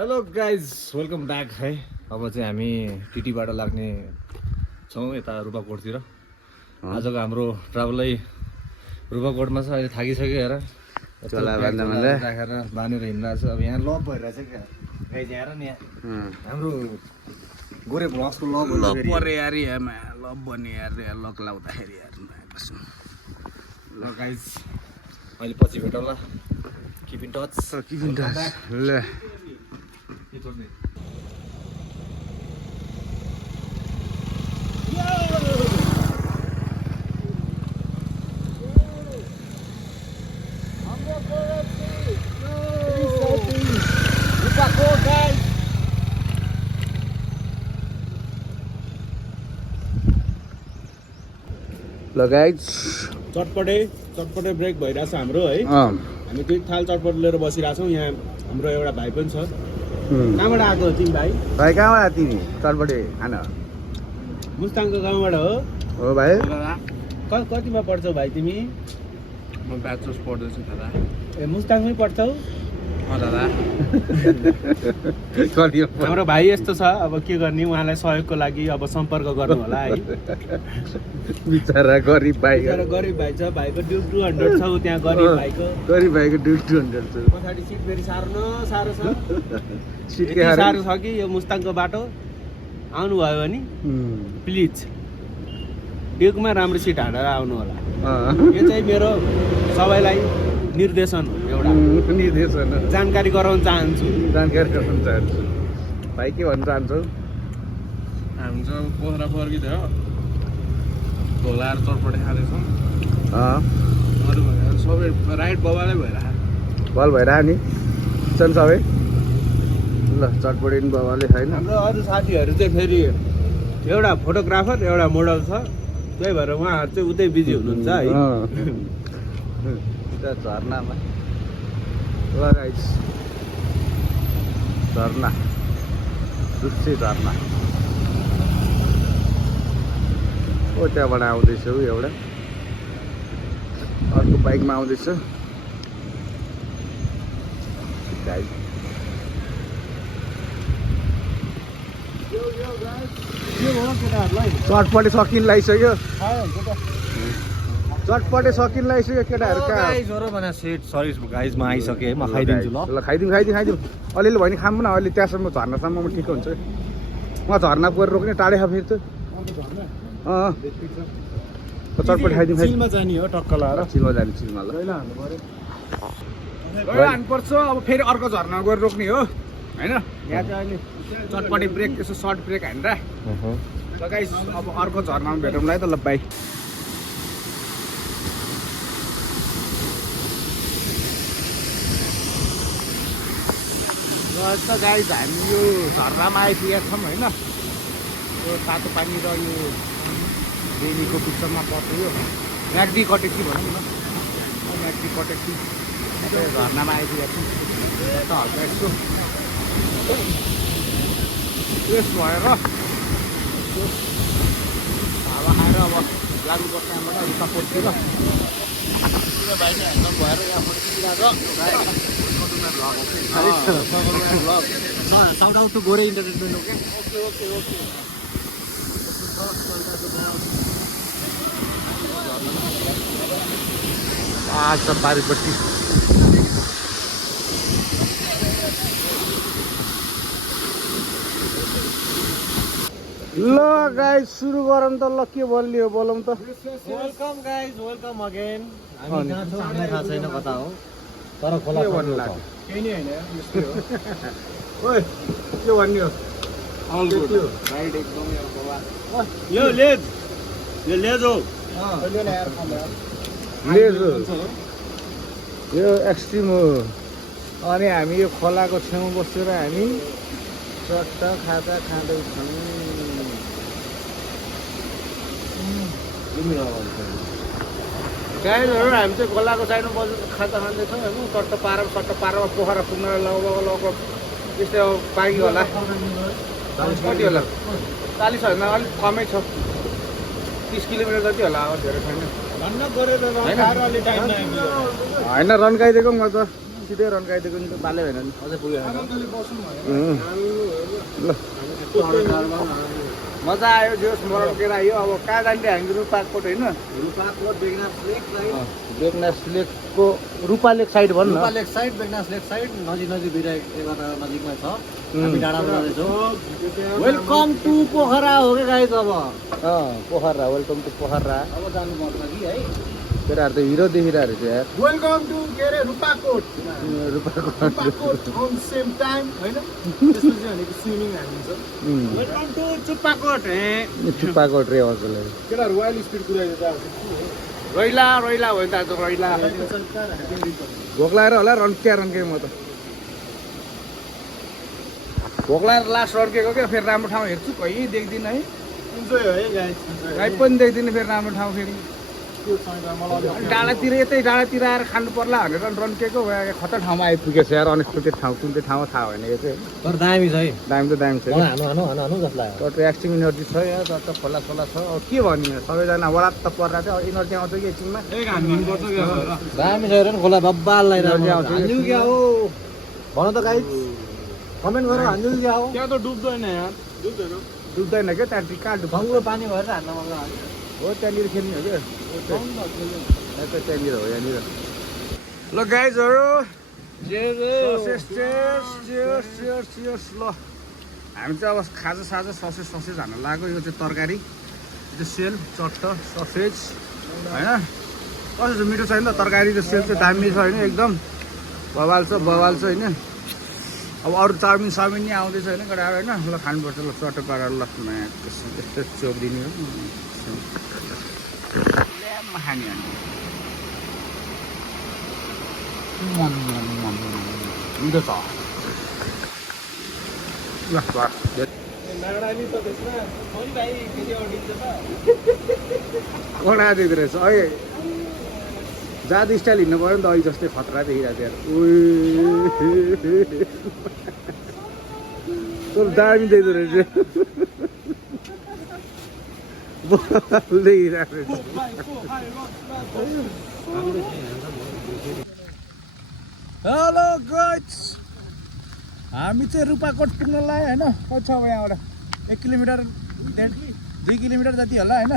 Hello guys welcome back है। अब चाहिँ हामी टिटीबाट लाग्ने छौँ यता रुपाकोटतिर। आजको हाम्रो ट्राभलै रुपाकोटमा छ। अहिले थाकिसक्यो हेर, राखेर बाँधेर हिँड्दा छ। अब यहाँ लक भइरहेछ क्या गाइज, यहाँ हेर नि यहाँ हाम्रो गोरे भ्लग्सको लक परे यार यामा लक बन्ने यार लक लाउँदाखेरि यार ल गाइज अहिले पछि भेटौँला। किप इन टच ल गाइज चटपटे ब्रेक भइरहेछ हाम्रो है। हामी दुई थाल चटपट लिएर बसिरहेछौँ। यहाँ हाम्रो एउटा भाइ पनि छ। कहाँबाट आएको हो तिमी भाइ? भाइ कहाँबाट आयो तिमी चटपटे खान? मुस्ताङको गाउँबाट हो भाइ। कतिमा पढ्छौ भाइ तिमी? म ब्याचलर्स पढ्दैछु दादा। ए मुस्ताङमै पढ्छौ? दादा हाम्रो भाइ यस्तो छ, अब के गर्ने, उहाँलाई सहयोगको लागि अब सम्पर्क गर्नु होला है। बिचरा गरिब भाइ छ। भाइको ड्युब 200 छ त्यहाँ गरिब भाइको ड्युब 200 छ। पछाडि सिट फेरि साह्रो छ। सिट के साह्रो छ कि यो मुस्ताङको बाटो आउनुभयो भने प्लिज ड्युकमा राम्रो सिट हालेर आउनु होला। यो चाहिँ मेरो सबैलाई निर्देशन हो, एउटा जानकारी गराउन चाहन्छु। भाइ के भन्न चाहन्छौ? हामी चाहिँ पोखरा फर्किँदै ढोलाएर चटपटे खाँदैछौँ। अरू भनेर सबै राइड बबालै भइरहेको बल भइरह नि छन् सबै। ल चटपटे नि बबाले छैन। हाम्रो अरू साथीहरू चाहिँ फेरि एउटा फोटोग्राफर एउटा मोडल छ, त्यही भएर उहाँहरू चाहिँ उतै बिजी हुनुहुन्छ है। झर्नामा ल गाइस, झर्ना दुस्से झर्ना हो। त्यहाँबाट आउँदैछ एउटा अर्को बाइकमा आउँदैछ गाइस। चटपटे सकिन लागिसक्यो, चटपटे सकिन लागिसक्यो केटाहरू। सरी गाइज म आइसकेँ, म खाइदिन्छु। ल खाइदिउँ अलिअलि भयो भने खाऊँ न। अहिले त्यहाँसम्म झर्नासम्म ठिक हुन्छ। म झर्ना पुगेर रोक्ने टाढै छ फेरि त। चटपटे खाइदिउँ। चिलमा जाने हो, टक्क लाएर चिलमा जाने। चिलमा ल हान्नुपर्छ। अब फेरि अर्को झर्ना गएर रोक्ने हो होइन। यहाँ चाहिँ अहिले चटपटे ब्रेक, यसो सर्ट ब्रेक हानेर ल गाइस। अब अर्को झर्नामा भेटौँला है त। ल बाई। त गाइज हामी यो झर्नामा आइपुगेका छौँ होइन। यो तातो पानी र यो बेनीको बिचमा पर्छ यो म्याग्दी कटेक्सी भनौँ न। म्याग्दी कटेक्सी झर्नामा आइपुगेका छौँ। त हल्का यस्तो उयस भएर हावा खाएर अब जानुपर्छ यहाँबाट रुपाकोटतिर। भाइ नै ह्यान्डल भएर यहाँबाट साउट आउट टु गोरे इन्टरटेनमेन्ट हो क्या। ओके आज पारिपट्टि ल गाइस सुरु गरौँ त। ल के बोल्ने हो बोलौँ त। Welcome guys, welcome again. हामी कहाँ छौँ हामीलाई थाहा छैन कता हो, तर खोला भन्नु लाग्यो। केही नै होइन, यस्तै हो। ओए के भन्ने हो? राइड एकदमै यो लेज हो। लेज हो, यो एक्सट्रिम हो। अनि हामी यो खोलाको छेउ बसेर हामी चट्टा खाँदा खाँदैछौँ। गाइजहरू हामी चाहिँ खोलाको साइडमा बसेर खाँदा खाँदैछौँ होइन। चट्ट पारमा पोखरा पुग्न लगभग त्यस्तै अब पाइयो होला। कति होला? 40 होइन, अलिक कमै छ। 30 किलोमिटर जति होला, धेरै छैन। भन्न गरे त होइन रन्काइदिएको म त सिधै रन्काइदिएको नि त बाले भएन नि अझै पुगेन ल मजा आयो जो रन्केर आयो अब कहाँ जाने हामी रूपाकोट होइन बेगनास लेकको रूपा लेक साइड भन्नु रूपा लेक साइड बेगनास लेक साइड नजिक नजिकमै छ हामी डाँडामा जाँदैछौँ वेलकम टु पोखरा हो क्या गाइज अब पोखरा वेलकम टु पोखरा अब जानुपर्छ कि है केटाहरू त हिरो देखिरहेको छ यार वेलकम टु के अरे रूपाकोट अन सेम टाइम होइन त्यसपछि भनेको स्विमिङ हालिन्छ वेलकम टु चुप्पाकोट चुप्पाकोट रे हजुरलाई केटाहरू वाइल्ड स्पिड कुदाइदिन्छ रैला रैला हो त आज रैला भोक लागेर होला रन्के म त भोक लागेर लास्ट रन्केको क्या फेरि राम्रो ठाउँ हेर्छु कहीँ देख्दिनँ है इन्जोय हो है गाइस गाई पनि देख्दिनँ फेरि राम्रो ठाउँ फेरि डाँडातिर यतै डाँडातिर आएर खानु पर्ला भनेर रन्केको खतरा ठाउँमा आइपुगेछ यार अनएक्सपेक्टेड ठाउँ कुन चाहिँ ठाउँमा थाहा भएन यो चाहिँ तर दामी छ है दामी त दामी छ हानु जस्तो लाग्यो तर एक्सट्रिम इनर्जी छ यार तर त खोला सोला छ अब के भन्ने सबैजना वरात त परेर चाहिँ इनर्जी आउँछ कि एकछिनमा दामी छ हेर न खोला बब्बाल इनर्जी आउँछ हान्यौ क्या हो भन त गाइस कमेन्ट गरेर हान्यौ क्या हो त्यहाँ त डुब्दैन यार डुब्दैन क्या त्यहाँदेखि कहाँ डुब्छ भङ्गुरो पानी भएर हान्न मन लाग्यो हो त्यहाँनिर खेल्ने हो क्या त्यहाँनिर हो यहाँनिर ल गाइजहरू ल हामी चाहिँ अब खाजा साजा ससेज हान्न लाग्यो यो चाहिँ तरकारी यो चाहिँ सेल चट्ट ससेज होइन कस्तो छ मिठो छ नि त तरकारी त्यो सेल चाहिँ दामी छ होइन एकदम बवाल छ होइन अब अरू चाउमिन नि आउँदैछ होइन केटाहरू होइन ल खानुपर्छ ल चट्ट पारेर ल त्यस्तो चोकिदिने हो खाने मिठो छ ल कडा दिँदो रहेछ अहिले जादु स्टाइल हिँड्नु पऱ्यो नि त अहिले जस्तै खतरा देखिरहेको थियो दामी दिँदो रहेछ हेलो गाइस हामी चाहिँ रूपाकोट पुग्न लाग्यो होइन कति छ अब यहाँबाट 1 किलोमिटर 2 किलोमिटर जति होला होइन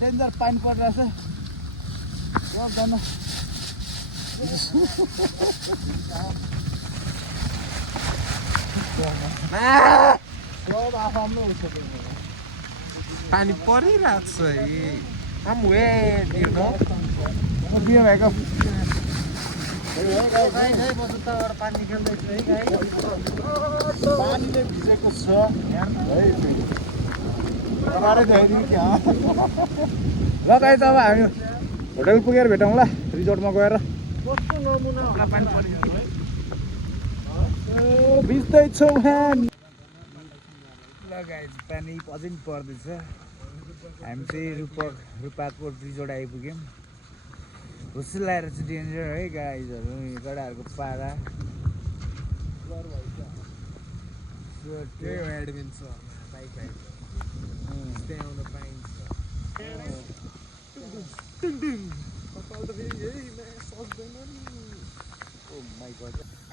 डेन्जर पानी परिरहेछ पानी परिरहेको छ बिहे भएको पानी निकाल्दैछ है गाइस पानीले भिजेको छ ल गाई त अब हामी होटल पुगेर भेटौँ ल रिजोर्टमा गएर भिज्दैछौँ हामी ल गाइस पानी अझै पर्दैछ हामी चाहिँ रूपाकोट रिजोर्ट आइपुग्यौँ हुस्सु लगाएर चाहिँ डेन्जर है गाइजहरू गडाहरूको पारा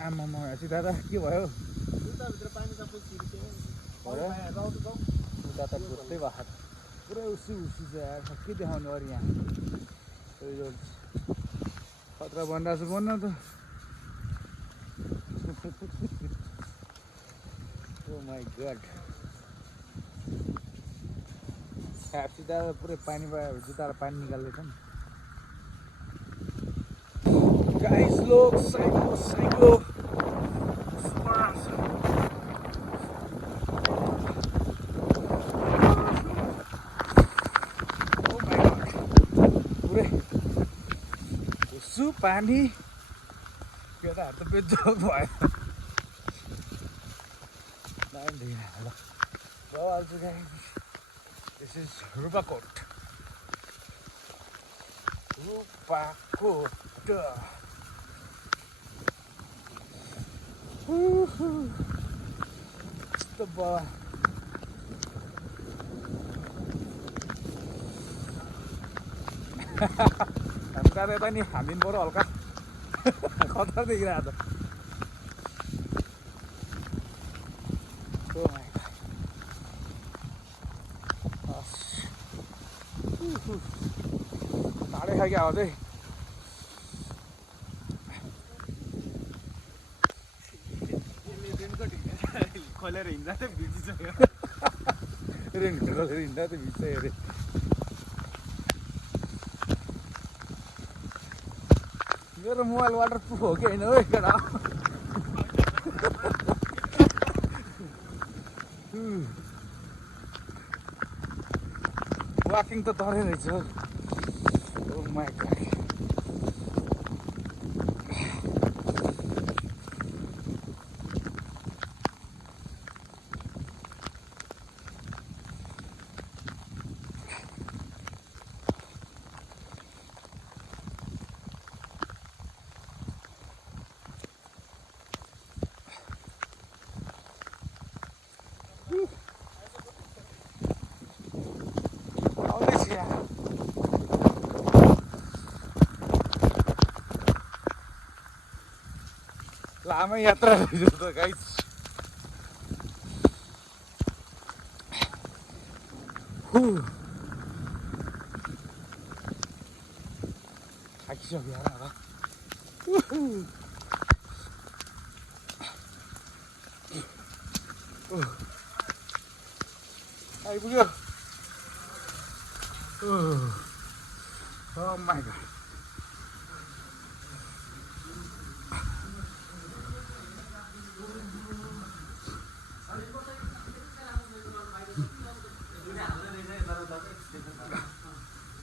आमामा सिधा त के भयो उता त घुस्दै भएको पुरै उसी छ यार के देखाउनु अरू यहाँ खतरा भनिरहेको छु भन्नु त ओ माई गड सिधा पुरै पानी भयो जुत्ताबाट पानी निकाल्दैछ नि गाइस लोग साइक्लो पानी केटाहरू त बेजोग भयो दिस इज रूपाकोट यस्तो बाबा हामी यता नि हालिदिनु पऱ्यो हल्का खतर देखिरहेको छ ओ माई गॉड टाढै खालको आवाज है खोलेर हिँड्दा चाहिँ भिजिसक्यो रेन खोलेर हिँड्दा त भिज्छ अरे मेरो मोबाइल वाटर प्रुफ हो कि होइन हो केटा वाकिङ त तरै रहेछ ओ माई गॉड लामै यात्रा रहेछ त गाइस थाकिसक्यो यार आइपुग्यो Oh my god.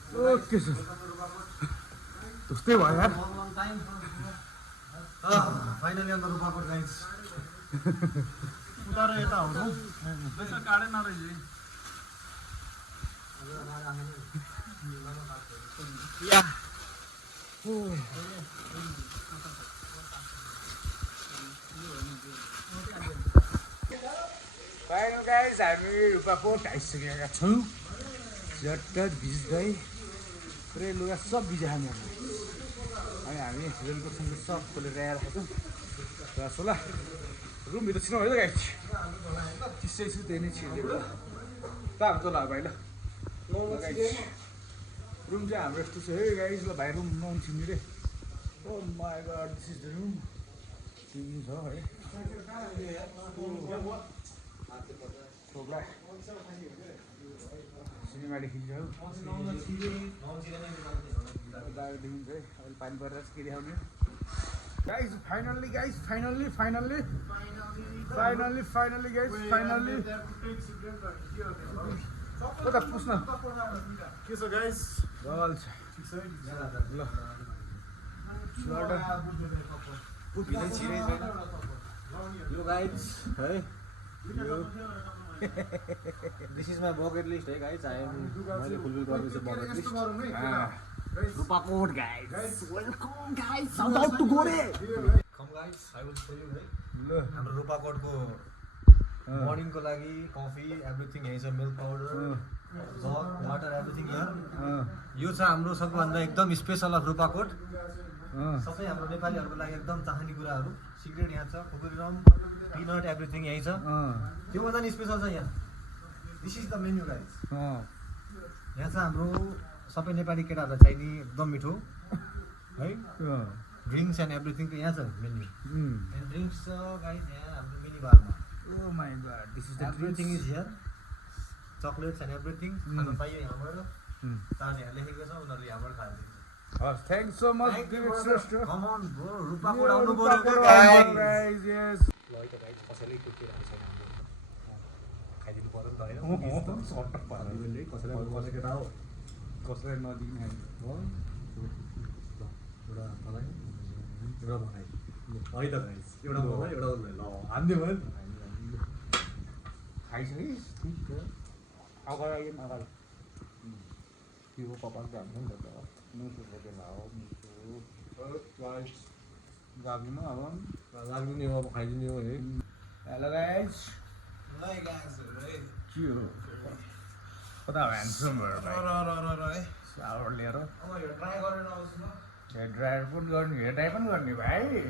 Okay, sir. Stay by, yaar. Finally अन्त रुपाकोट गाइस उता र यता हो पैसा काटेन रहेछ Final guys, हामी रुपाकोट आइसकेका छौँ झट्ट भिज्दै पुरै लुगा सब भिजा हामी हामी रेलको सँग सब खोलेर आएर छौँ बस होला रुमभित्र छिर्नु भयो त गाइस चिसै छु त्यही नै छिर्यो त हुन्छ ल भाइ ल रुम चाहिँ हाम्रो यस्तो छ है गाइस ल भाइ रुम नन छिर्नु रे oh my god this is the room TV छ है सिनेमा देखिन्छ देखिन्छ है अहिले पानी परेर के देखाउने guys finally guys finally finally finally finally guys finally कता पुस्न के छ गाइस गल छ ल यो गाइस है this is my bucket list है गाइस मैले फुलफिल गर्दैछु bucket list Rupakot guys welcome guys shout out to गोरे come guys I will tell you है हाम्रो रुपाकोटको मर्निङको लागि कफी एभ्रिथिङ यही छ milk powder jug water everything यहाँ यो छ हाम्रो सबभन्दा एकदम स्पेसल अफ रुपाकोट सबै हाम्रो नेपालीहरूको लागि एकदम चाहने कुराहरू सिक्रेट यहाँ छ खुकुरीरम पिनट एभ्रिथिङ यही छ त्योमा चाहिँ स्पेसल छ यहाँ this is the menu guys यहाँ छ हाम्रो सबै नेपाली केटाहरूलाई चाहिने एकदम मिठो है ड्रिङ्क्स एन्ड एभ्रिथिङ यहाँ छ मेन्यु एन्ड ड्रिङ्क्स छ गाइस यहाँ हाम्रो मिनी बारमा oh my god this is the everything is here chocolates and everything खान पाइयो यहाँबाट चाहनेहरू लेखेको छ उनीहरूले यहाँबाट खान्छ thank so much Divek Shrestha come on bro Rupakot आउनु पर्यो गाइस यस ल है त गाइस कसैले कुकिरहेको छैन हाम्रो खाइदिनु पर्यो नि त होइन कसैलाई केटा हो कसैलाई नदिने हो एउटा मलाई एउटा बनाइ है त गाइस एउटा मलाई एउटा उसलाई ल हान्दियो भयो नि खाइसकिस् ठिक छ अगाडि अगाडि त्यो कपाल जान्छ नि त मुसुको बेला हो मुसु गाग्नु अब लाग्नु नि अब खाइदिने हो है हेलो गाइस ल गाइसहरु है के हो कता ह्यान्डसम भयो भाइ सावर लिएर अब यो ट्राई गरेर आउँछु ल हेयर ड्रायर पनि गर्ने हेयर ड्राई पनि गर्ने भाइ